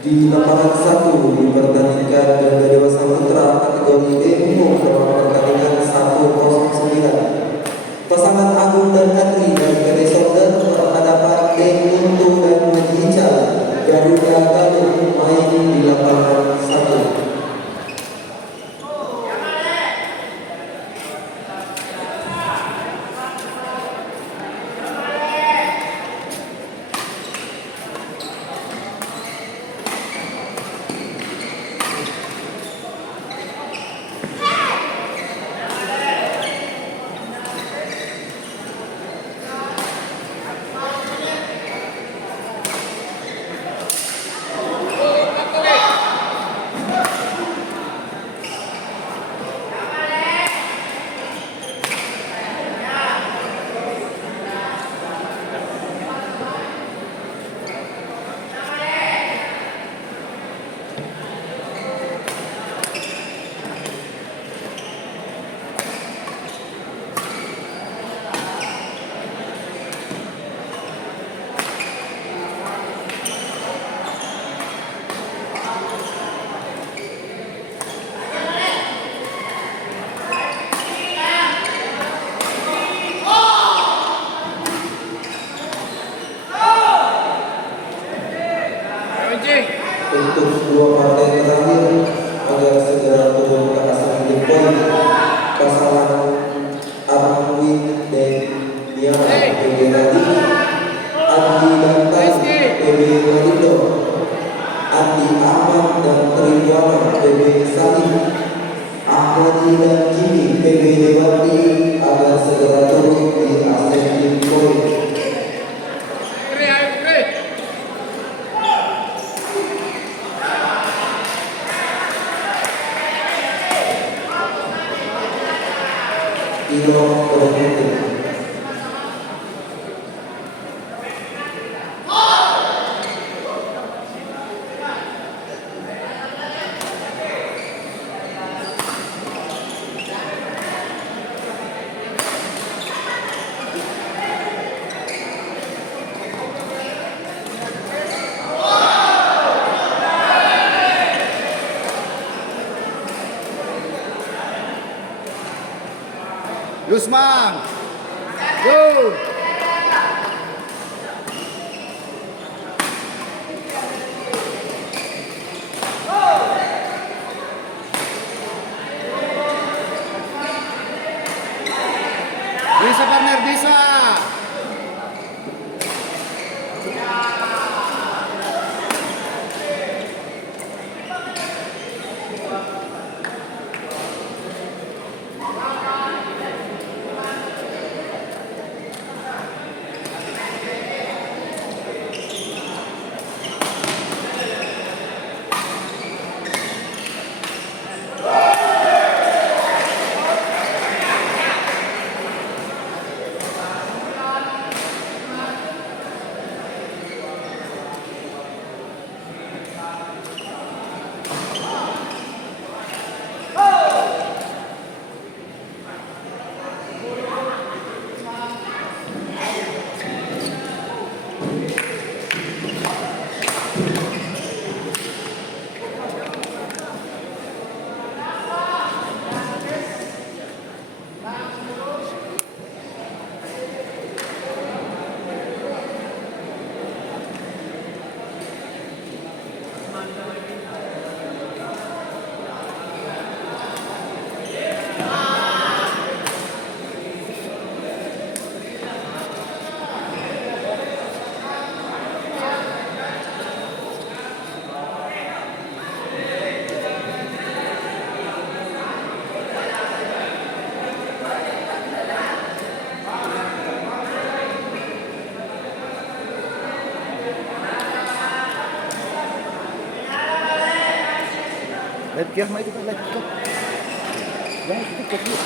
Di lapangan 1 dipertandingkan ganda dewasa putra kategori D umum dalam pertandingan 109. Pasangan Agung dan Andri dari PD Solder berhadapan Untu dan Menjical Garuda Galuh main di lapangan 1. Untuk dua partai terakhir agar segera turun ke asal poin, pasangan Arwin dan Diana PB Nadi, Andi Dantas PB Marindo, Andi Ahmad dan Triwana PB Salim, Ahmadi dan Jimmy PB Dewati agar segera turun di asal poin. Yusman, go! Bisa partner, bisa! Lihat dia mah itu kan live TikTok. Ya, TikTok yuk.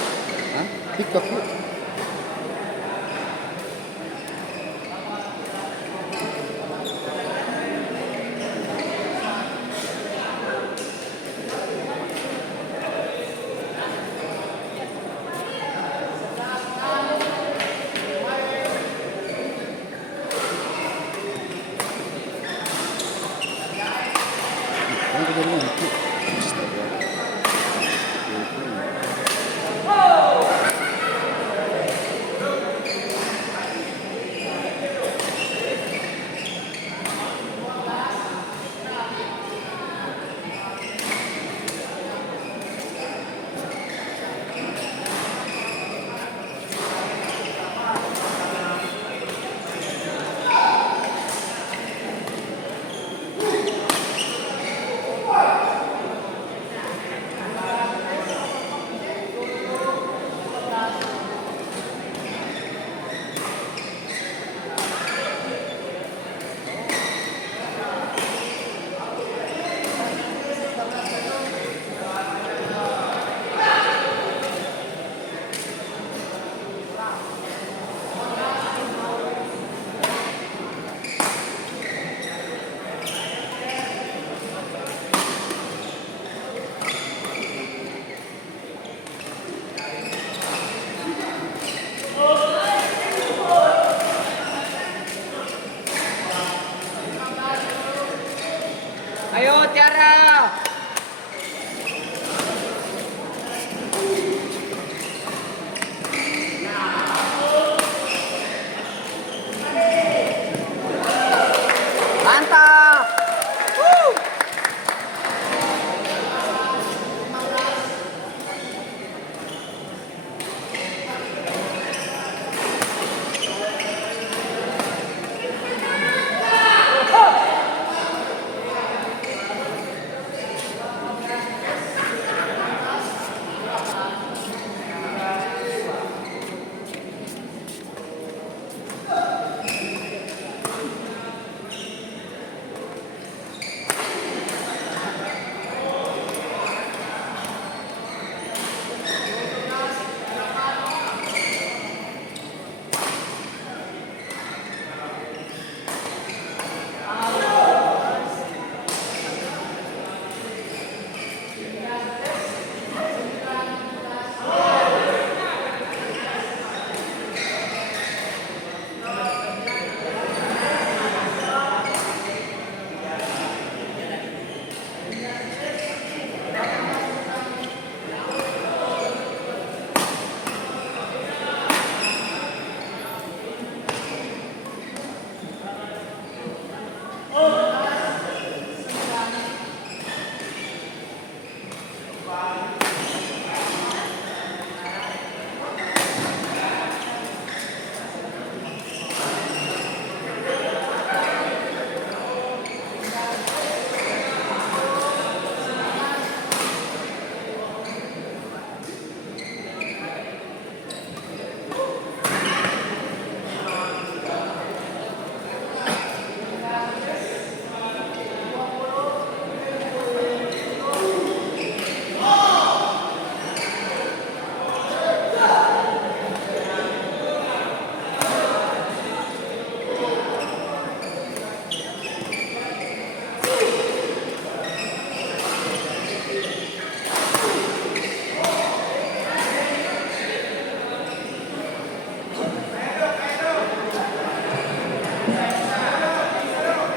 Hah? TikTok yuk.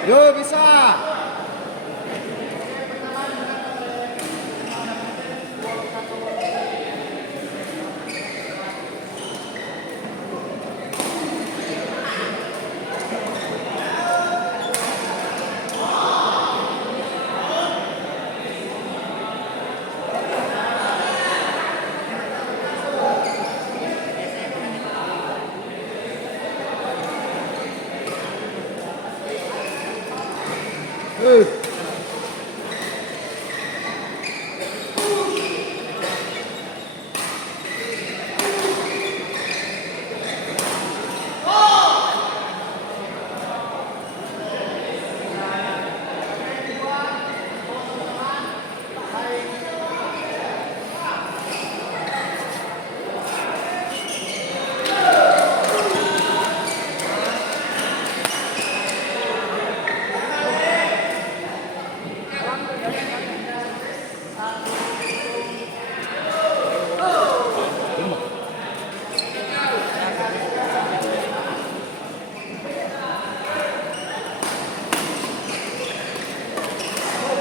Yo bisa.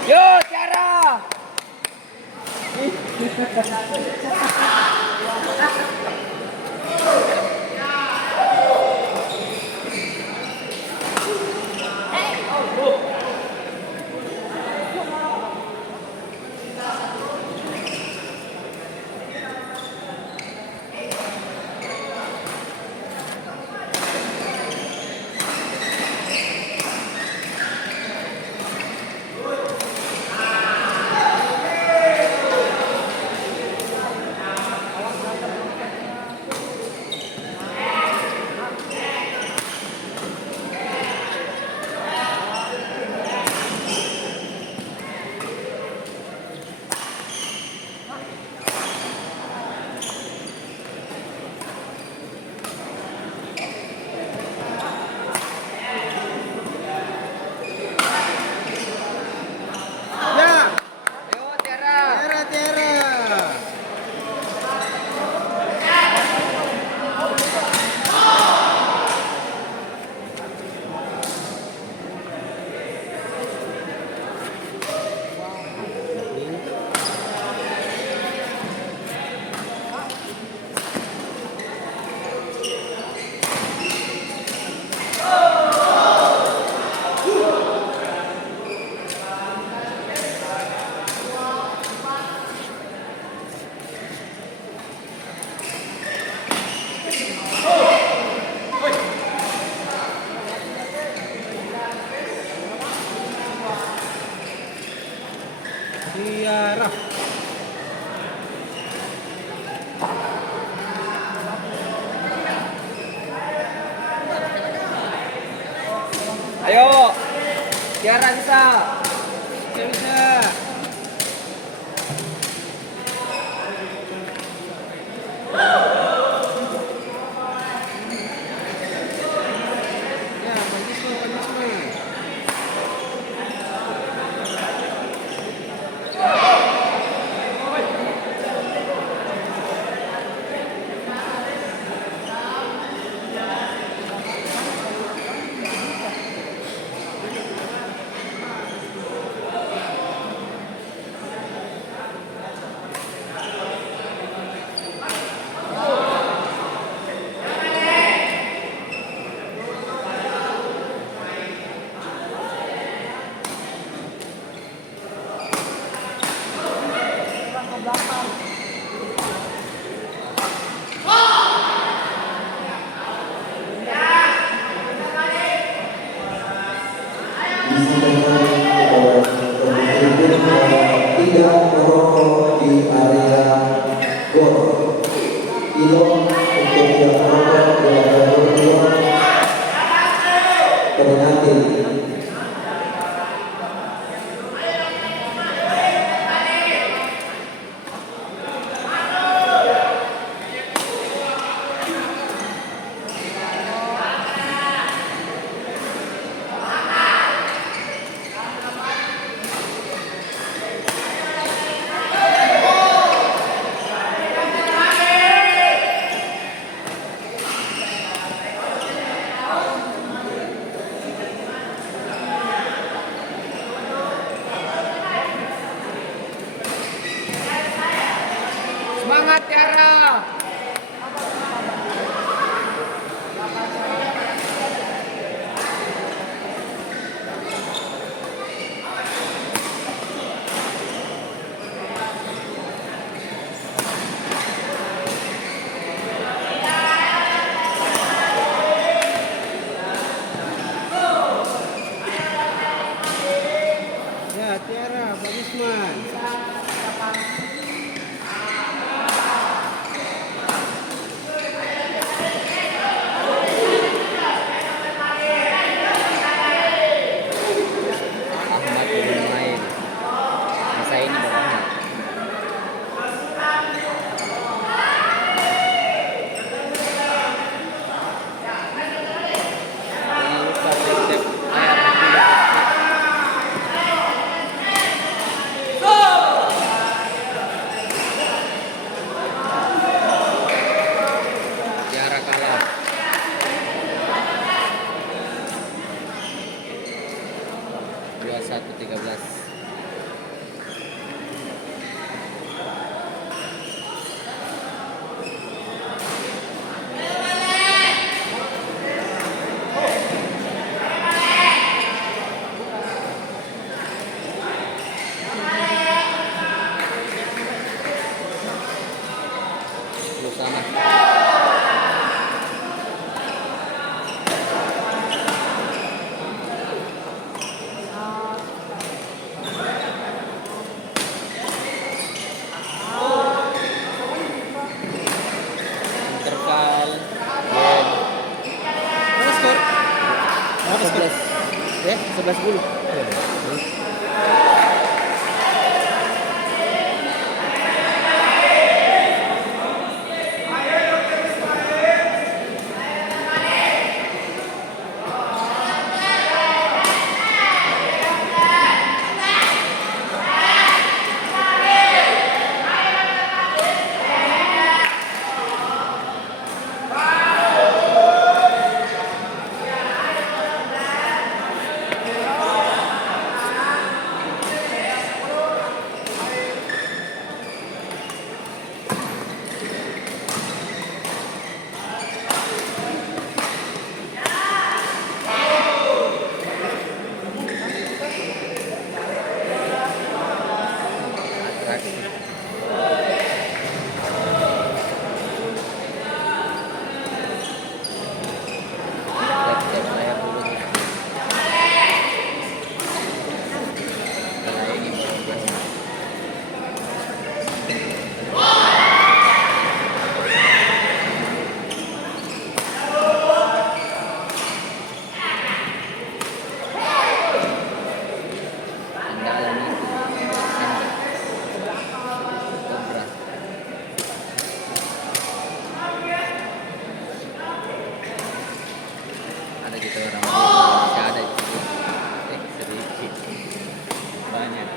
Yo, Tiara. Ya. Yo, Tiara. Tiara, Tiara. Tiara. Ayo. Tiara bisa. Bisa. Ya, bagus tuh, bagus tuh. Tidak merokok di area gor. Ilok untuk tidak merokok di area gor. Peringati. 10 sana. Interval. Game. Berapa skor? Berapa skor? 11. Ya? 11-10. Ada gitu orang masih ada itu. Sedikit banyak.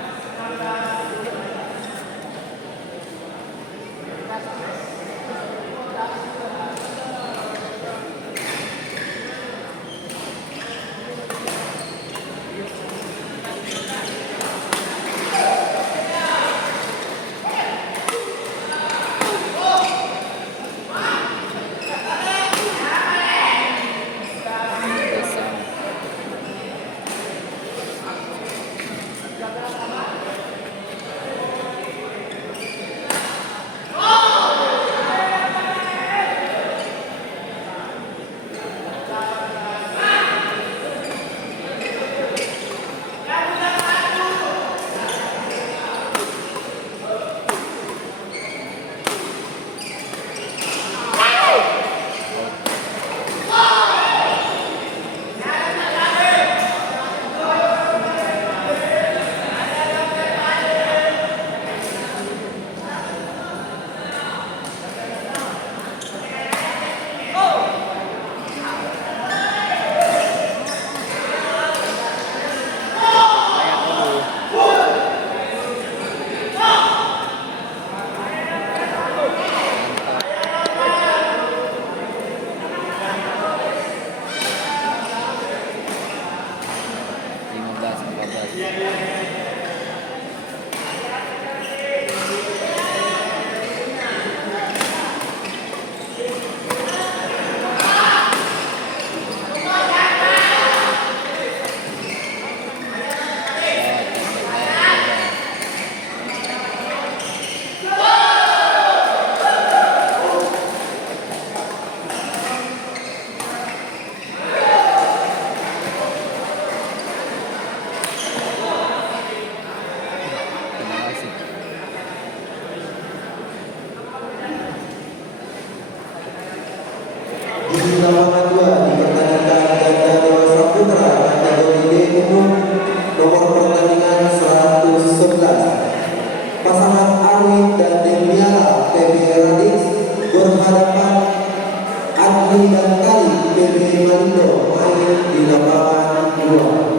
Di lapangan 2 dipertandingkan ganda dewasa putra kategori D umum nomor pertandingan 111. Pasangan Arwin dan Demiala PB Radix berhadapan Adli dan Kali PB Malindo main di lapangan 2.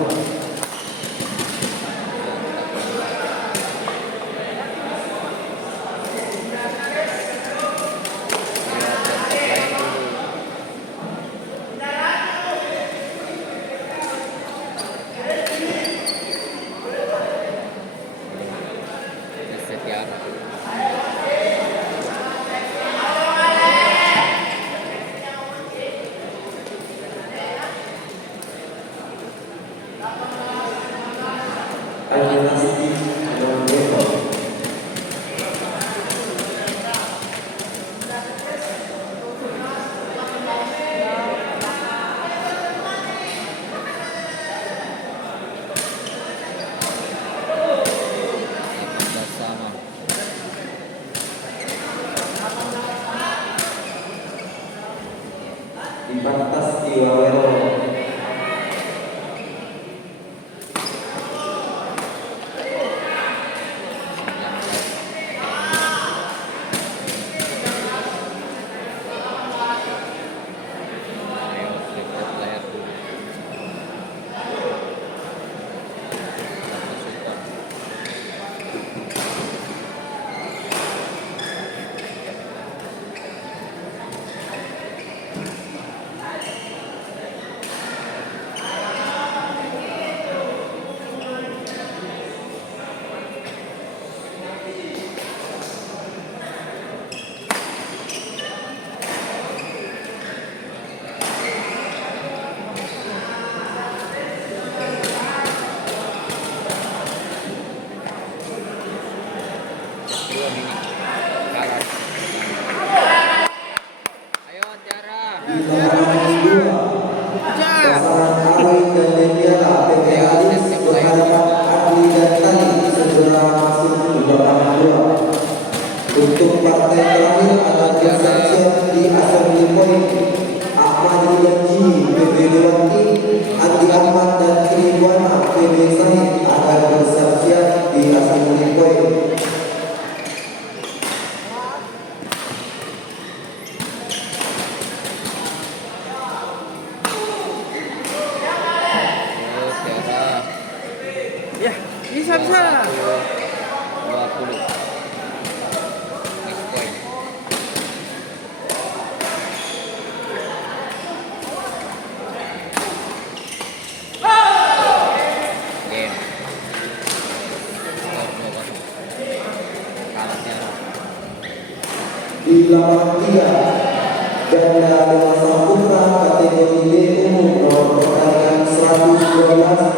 di Pantas Iwawero. Ayo, lihat layar dulu. Satu support. Dua mini. Kalah. Ayo Tiara. Di nomor 2, pasangan Arwin dan Deniara PPAlis berhadapan Adli dan Tali segera masuk ke babak kedua. Untuk partai terakhir ada Jackson di Assembly Point, Ahmad Rianji PB Dewanti, Andi Ahmad dan Tribuana PB Sahid akan bersiap-siap di Assembly Point. Ayo Tiara. Ya, bisa. 20. Next point. Game. Skor 2-0. Kalah Tiara. Di lapangan 3, ganda dewasa putra kategori D umum nomor pertandingan 112